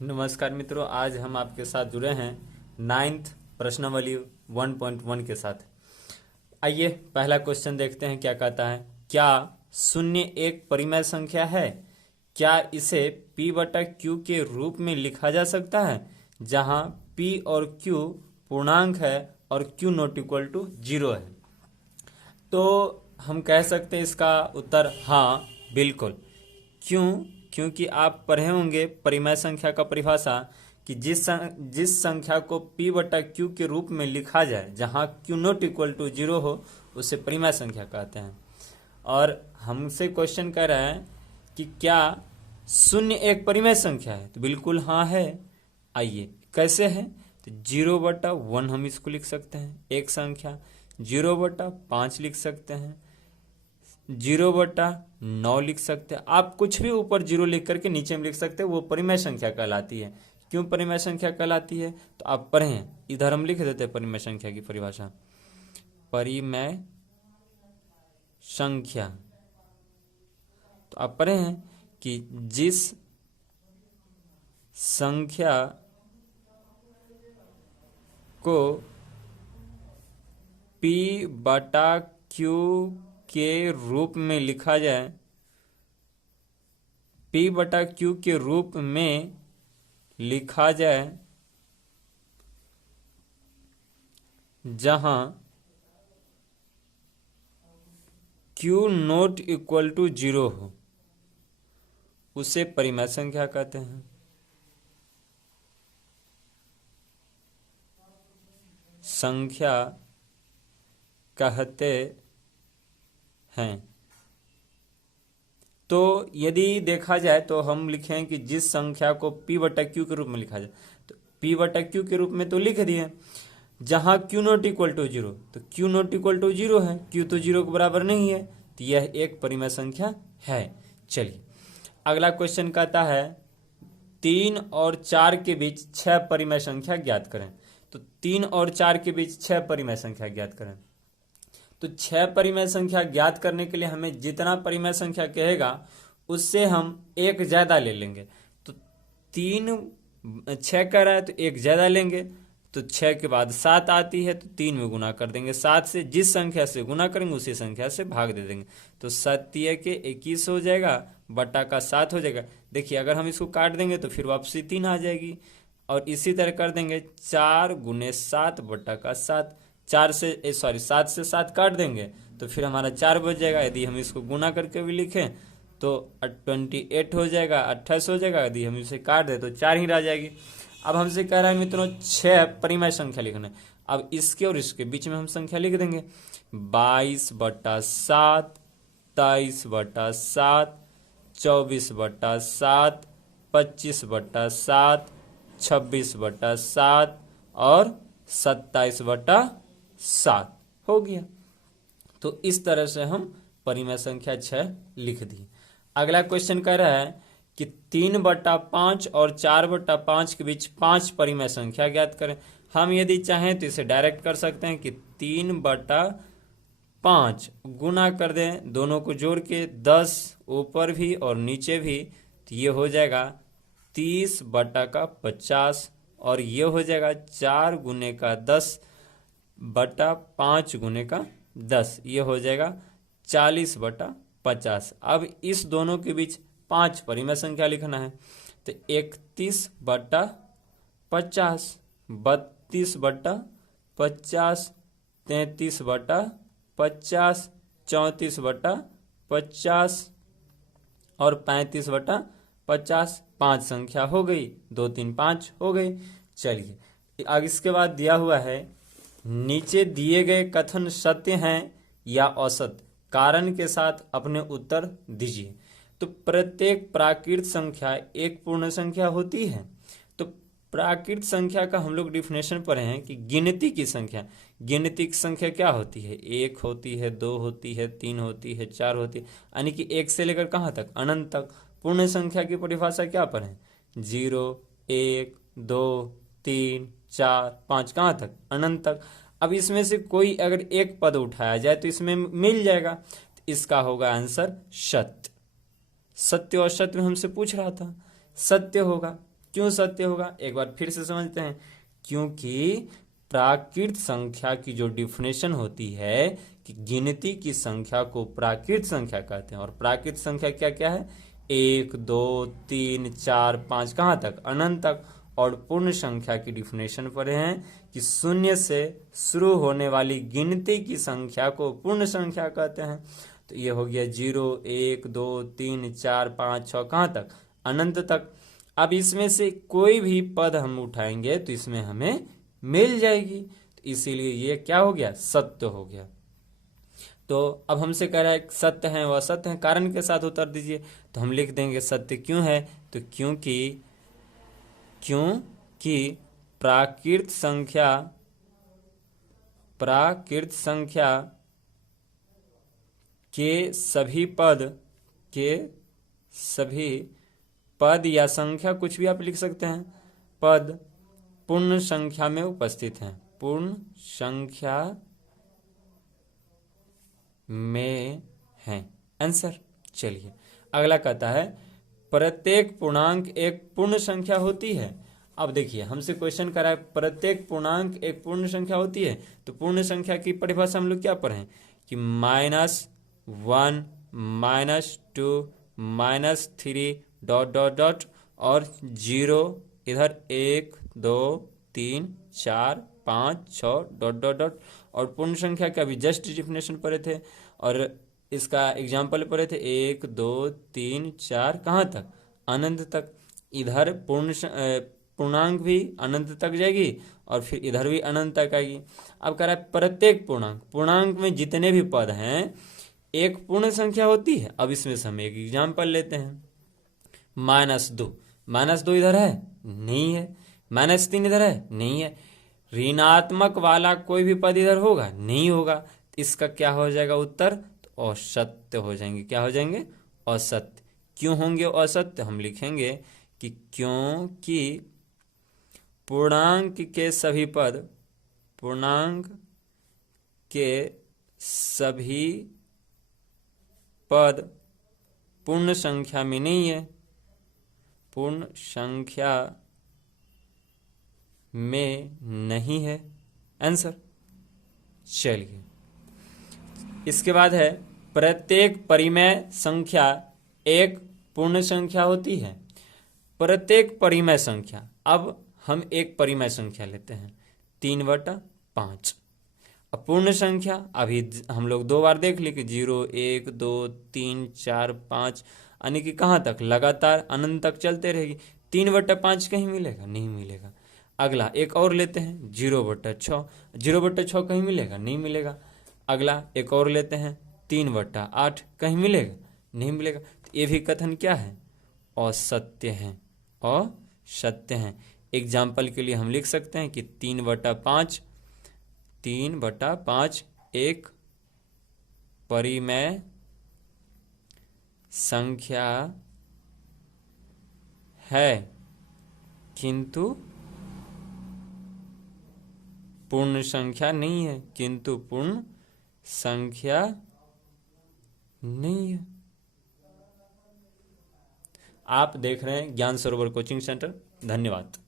नमस्कार मित्रों, आज हम आपके साथ जुड़े हैं नाइन्थ प्रश्नावली 1.1 के साथ। आइए पहला क्वेश्चन देखते हैं क्या कहता है। क्या शून्य एक परिमेय संख्या है? क्या इसे p बटा q के रूप में लिखा जा सकता है, जहां p और q पूर्णांक है और q नॉट इक्वल टू 0 है? तो हम कह सकते हैं इसका उत्तर हाँ, बिल्कुल। क्यों? क्योंकि आप पढ़े होंगे परिमेय संख्या का परिभाषा कि जिस संख्या को p बटा q के रूप में लिखा जाए जहां q नॉट इक्वल टू 0 हो, उसे परिमेय संख्या कहते हैं। और हमसे क्वेश्चन कर रहा है कि क्या शून्य एक परिमेय संख्या है? तो बिल्कुल हाँ है। आइए कैसे है? तो 0/1 हम इसको लिख सकते हैं एक संख्या, 0/5 लिख सकते हैं, 0/9 लिख सकते हैं। आप कुछ भी ऊपर 0 लिख करके नीचे में लिख सकते हैं, वो परिमेय संख्या कहलाती है। क्यों परिमेय संख्या कहलाती है? तो आप पढ़ें, इधर हम लिख देते हैं परिमेय संख्या की परिभाषा। परिमेय संख्या, तो आप पढ़े हैं कि जिस संख्या को p बटा q के रूप में लिखा जाए, p बटा q के रूप में लिखा जाए जहां q नॉट इक्वल टू 0 हो, उसे परिमेय संख्या कहते हैं। संख्या कहते हैं। तो यदि देखा जाए तो हम लिखें कि जिस संख्या को p बटा q के रूप में लिखा जाए, तो p बटा q के रूप में तो लिख दिए, जहां q नॉट इक्वल टू 0, तो q नॉट इक्वल टू 0 है, q तो 0 के बराबर नहीं है, तो यह एक परिमेय संख्या है। चलिए अगला क्वेश्चन कहता है 3 और 4 के बीच 6 परिमेय संख्या ज्ञात करें। तो 3 और 4 के बीच 6 परिमेय संख्या ज्ञात करें। तो 6 परिमेय संख्या ज्ञात करने के लिए हमें जितना परिमेय संख्या कहेगा उससे हम एक ज्यादा ले लेंगे। तो 6 कह रहा है तो एक ज्यादा लेंगे, तो 6 के बाद 7 आती है तो 3 में गुना कर देंगे। 7 से जिस संख्या से गुना करेंगे उसी संख्या से भाग दे देंगे, तो 7 के 21 हो जाएगा, बटा का 7 हो जाएगा। देखिए अगर हम इसको काट देंगे तो फिर वापसी 3 आ जाएगी, और इसी तरह कर देंगे 4 गुने 7 बटा का 7। 7 से 7 काट देंगे तो फिर हमारा 4 बच जाएगा। यदि हम इसको गुना करके भी लिखें तो 28 हो जाएगा, 28 हो जाएगा। यदि हम इसे काट दें तो 4 ही रह जाएगी। अब हमसे कह रहा है मित्रों 6 परिमेय संख्या लिखना है। अब इसके और इसके बीच में हम संख्या लिख देंगे 22/7, 23/7, 24/7, 25/7, 26/7 और 27/7 हो गया। तो इस तरह से हम परिमेय संख्या 6 लिख दी। अगला क्वेश्चन कह रहा है कि 3/5 और 4/5 के बीच 5 परिमेय संख्या ज्ञात करें। हम यदि चाहें तो इसे डायरेक्ट कर सकते हैं कि 3/5 गुना कर दें, दोनों को जोड़ के 10 ऊपर भी और नीचे भी, तो ये हो जाएगा 30/50, और ये हो जाएगा 4 गुने का 10 बटा 5 गुने का 10, ये हो जाएगा 40/50। अब इस दोनों के बीच 5 परिमेय संख्या लिखना है, तो 31/50, 32/50, 33/50, 34/50 और 35/50। 5 संख्या हो गई, 2 3 5 हो गई। चलिए आगे इसके बाद दिया हुआ है नीचे दिए गए कथन सत्य हैं या औसत, कारण के साथ अपने उत्तर दीजिए। तो प्रत्येक प्राकृत संख्या एक पूर्ण संख्या होती है। तो प्राकृत संख्या का हम लोग डिफिनेशन पढ़े हैं कि गिनती की संख्या। गिनती की संख्या क्या होती है? 1 होती है, 2 होती है, 3 होती है, 4 होती है, यानी कि 1 से लेकर कहाँ तक? अनंत तक। पूर्ण संख्या की परिभाषा क्या पढ़े? 0, 1, 2, 3, 4, 5, कहाँ तक? अनंत तक। अब इसमें से कोई अगर एक पद उठाया जाए तो इसमें मिल जाएगा, तो इसका होगा आंसर सत्य। सत्य और सत्य में हमसे पूछ रहा था, सत्य होगा। क्यों सत्य होगा, एक बार फिर से समझते हैं। क्योंकि प्राकृत संख्या की जो डिफिनेशन होती है कि गिनती की संख्या को प्राकृत संख्या कहते हैं, और प्राकृत संख्या क्या क्या है, 1 2 3 4 5 कहाँ तक, अनंत तक। और पूर्ण संख्या की डिफिनेशन पढ़े हैं कि शून्य से शुरू होने वाली गिनती की संख्या को पूर्ण संख्या कहते हैं। तो ये हो गया 0 1 2 3 4 5 6 कहाँ तक, अनंत तक। अब इसमें से कोई भी पद हम उठाएंगे तो इसमें हमें मिल जाएगी, तो इसीलिए ये क्या हो गया, सत्य हो गया। तो अब हमसे कह रहा है सत्य है वह सत्य है, कारण के साथ उत्तर दीजिए। तो हम लिख देंगे सत्य क्यों है, तो क्योंकि प्राकृत संख्या के सभी पद या संख्या, कुछ भी आप लिख सकते हैं, पद पूर्ण संख्या में उपस्थित हैं, पूर्ण संख्या में हैं। आंसर। चलिए अगला कहता है प्रत्येक पूर्णांक एक पूर्ण संख्या होती है। अब देखिए हमसे क्वेश्चन करा है प्रत्येक पूर्णांक एक पूर्ण संख्या होती है, तो पूर्ण संख्या की परिभाषा हम लोग क्या पढ़े कि -1 -2 -3 ... और 0 इधर 1 2 3 4 5 6 ... और पूर्ण संख्या का भी जस्ट डिफिनेशन पढ़े थे, और इसका एग्जाम्पल पढ़े थे 1 2 3 4 कहाँ तक, अनंत तक। इधर पूर्णांक भी अनंत तक जाएगी और फिर इधर भी अनंत तक आएगी। अब कह रहा है प्रत्येक पूर्णांक में जितने भी पद हैं एक पूर्ण संख्या होती है। अब इसमें से हम एक एग्जाम्पल लेते हैं, -2 इधर है, नहीं है। -3 इधर है, नहीं है। ऋणात्मक वाला कोई भी पद इधर होगा, नहीं होगा। इसका क्या हो जाएगा उत्तर, तो असत्य हो जाएंगे। क्या हो जाएंगे, असत्य। क्यों होंगे असत्य, हम लिखेंगे कि क्योंकि पूर्णांक के सभी पद पूर्ण संख्या में नहीं है, पूर्ण संख्या में नहीं है। आंसर। चलिए इसके बाद है प्रत्येक परिमेय संख्या एक पूर्ण संख्या होती है। प्रत्येक परिमेय संख्या, अब हम एक परिमेय संख्या लेते हैं 3/5। अब पूर्ण संख्या अभी हम लोग 2 बार देख ली कि 0 1 2 3 4 5, यानी कि कहाँ तक, लगातार अनंत तक चलते रहेगी। 3/5 कहीं मिलेगा, नहीं मिलेगा। अगला एक और लेते हैं 0/6, 0/6 कहीं मिलेगा, नहीं मिलेगा। अगला एक और लेते हैं 3/8, कहीं मिलेगा, नहीं मिलेगा। तो ये भी कथन क्या है, असत्य है, असत्य है। एग्जाम्पल के लिए हम लिख सकते हैं कि 3/5 एक परिमेय संख्या है किंतु पूर्ण संख्या नहीं है, किंतु पूर्ण संख्या नहीं है। आप देख रहे हैं ज्ञान सरोवर कोचिंग सेंटर। धन्यवाद।